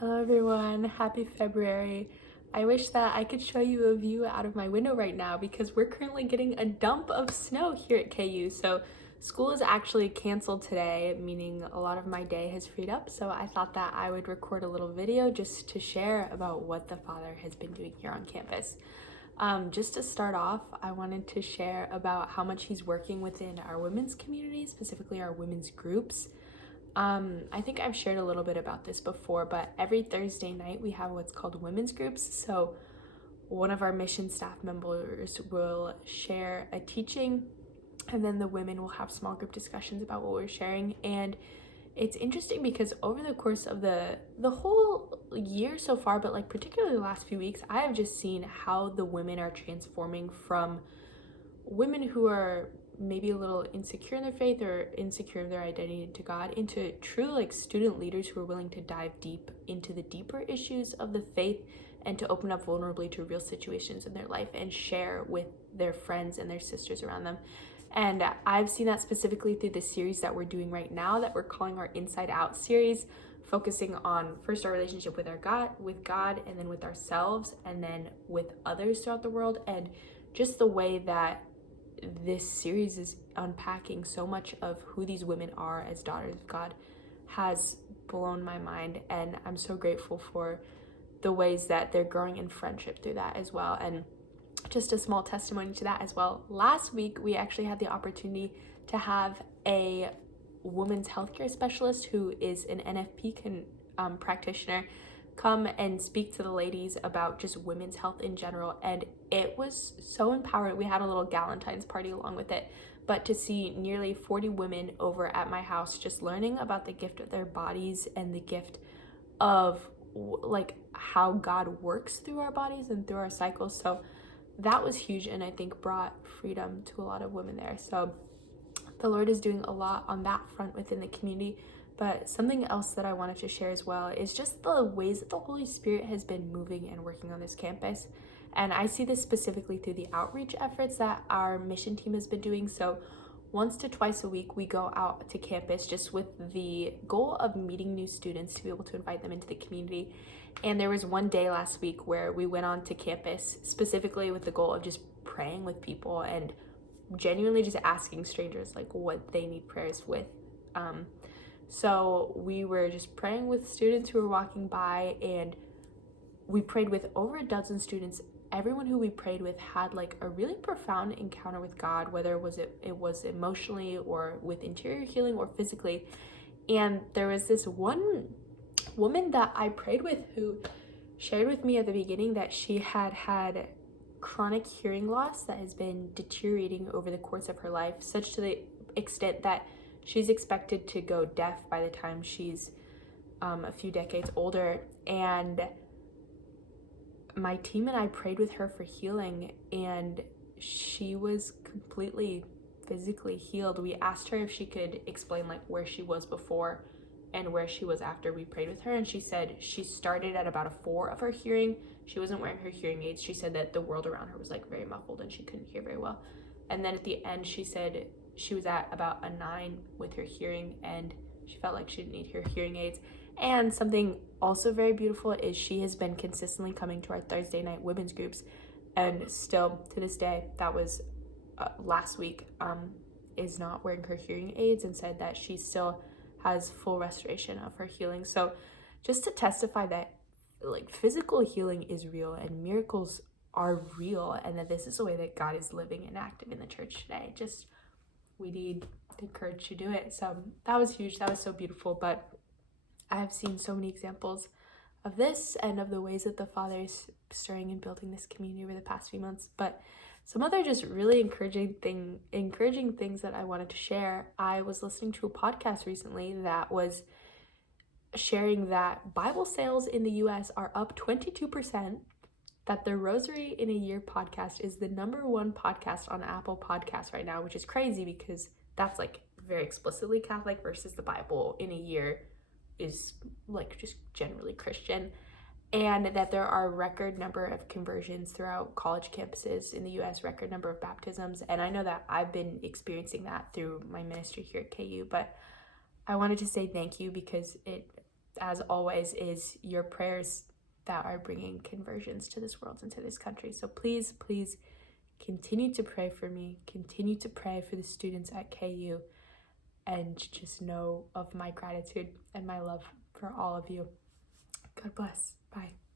Hello everyone, happy February. I wish that I could show you a view out of my window right now because we're currently getting a dump of snow here at KU. So school is actually canceled today, meaning a lot of my day has freed up. So I thought that I would record a little video just to share about what the Father has been doing here on campus. Just to start off, I wanted to share about how much he's working within our women's community, specifically our women's groups. I think I've shared a little bit about this before, but every Thursday night we have what's called women's groups. So one of our mission staff members will share a teaching, and then the women will have small group discussions about what we're sharing. And it's interesting because over the course of the whole year so far, but like particularly the last few weeks, I have just seen how the women are transforming from women who are maybe a little insecure in their faith or insecure in their identity to God into true like student leaders who are willing to dive deep into the deeper issues of the faith and to open up vulnerably to real situations in their life and share with their friends and their sisters around them. And I've seen that specifically through the series that we're doing right now that we're calling our Inside Out series, focusing on first our relationship with God, and then with ourselves, and then with others throughout the world. And just the way that this series is unpacking so much of who these women are as daughters of God has blown my mind, and I'm so grateful for the ways that they're growing in friendship through that as well. And just a small testimony to that as well. Last week we actually had the opportunity to have a women's healthcare specialist who is an NFP practitioner come and speak to the ladies about just women's health in general, and it was so empowering. We had a little Galentine's party along with it, but to see nearly 40 women over at my house just learning about the gift of their bodies and the gift of like how God works through our bodies and through our cycles. So that was huge, and I think brought freedom to a lot of women there. So the Lord is doing a lot on that front within the community. But something else that I wanted to share as well is just the ways that the Holy Spirit has been moving and working on this campus. And I see this specifically through the outreach efforts that our mission team has been doing. So once to twice a week, we go out to campus just with the goal of meeting new students to be able to invite them into the community. And there was one day last week where we went on to campus specifically with the goal of just praying with people and genuinely just asking strangers like what they need prayers with. So we were just praying with students who were walking by, and we prayed with over a dozen students. Everyone who we prayed with had like a really profound encounter with God, whether it was emotionally or with interior healing or physically. And there was this one woman that I prayed with who shared with me at the beginning that she had had chronic hearing loss that has been deteriorating over the course of her life, such to the extent that she's expected to go deaf by the time she's a few decades older. And my team and I prayed with her for healing, and she was completely physically healed. We asked her if she could explain like where she was before and where she was after we prayed with her, and she said she started at about a 4 of her hearing. She wasn't wearing her hearing aids. She said that the world around her was like very muffled and she couldn't hear very well. And then at the end she said she was at about a 9 with her hearing, and she felt like she didn't need her hearing aids. And something also very beautiful is she has been consistently coming to our Thursday night women's groups, and still to this day, that was last week, is not wearing her hearing aids, and said that she still has full restoration of her healing. So just to testify that like physical healing is real and miracles are real, and that this is the way that God is living and active in the church today. Just we need the courage to do it. So that was huge. That was so beautiful. But I have seen so many examples of this and of the ways that the Father is stirring and building this community over the past few months. But some other just really encouraging things that I wanted to share. I was listening to a podcast recently that was sharing that Bible sales in the US are up 22%, that the Rosary in a Year podcast is the #1 podcast on Apple Podcasts right now, which is crazy because that's like very explicitly Catholic versus the Bible in a Year is like just generally Christian. And that there are a record number of conversions throughout college campuses in the US, record number of baptisms. And I know that I've been experiencing that through my ministry here at KU, but I wanted to say thank you because it as always, is your prayers that are bringing conversions to this world and to this country. So please, please continue to pray for me, continue to pray for the students at KU, and just know of my gratitude and my love for all of you. God bless. Bye.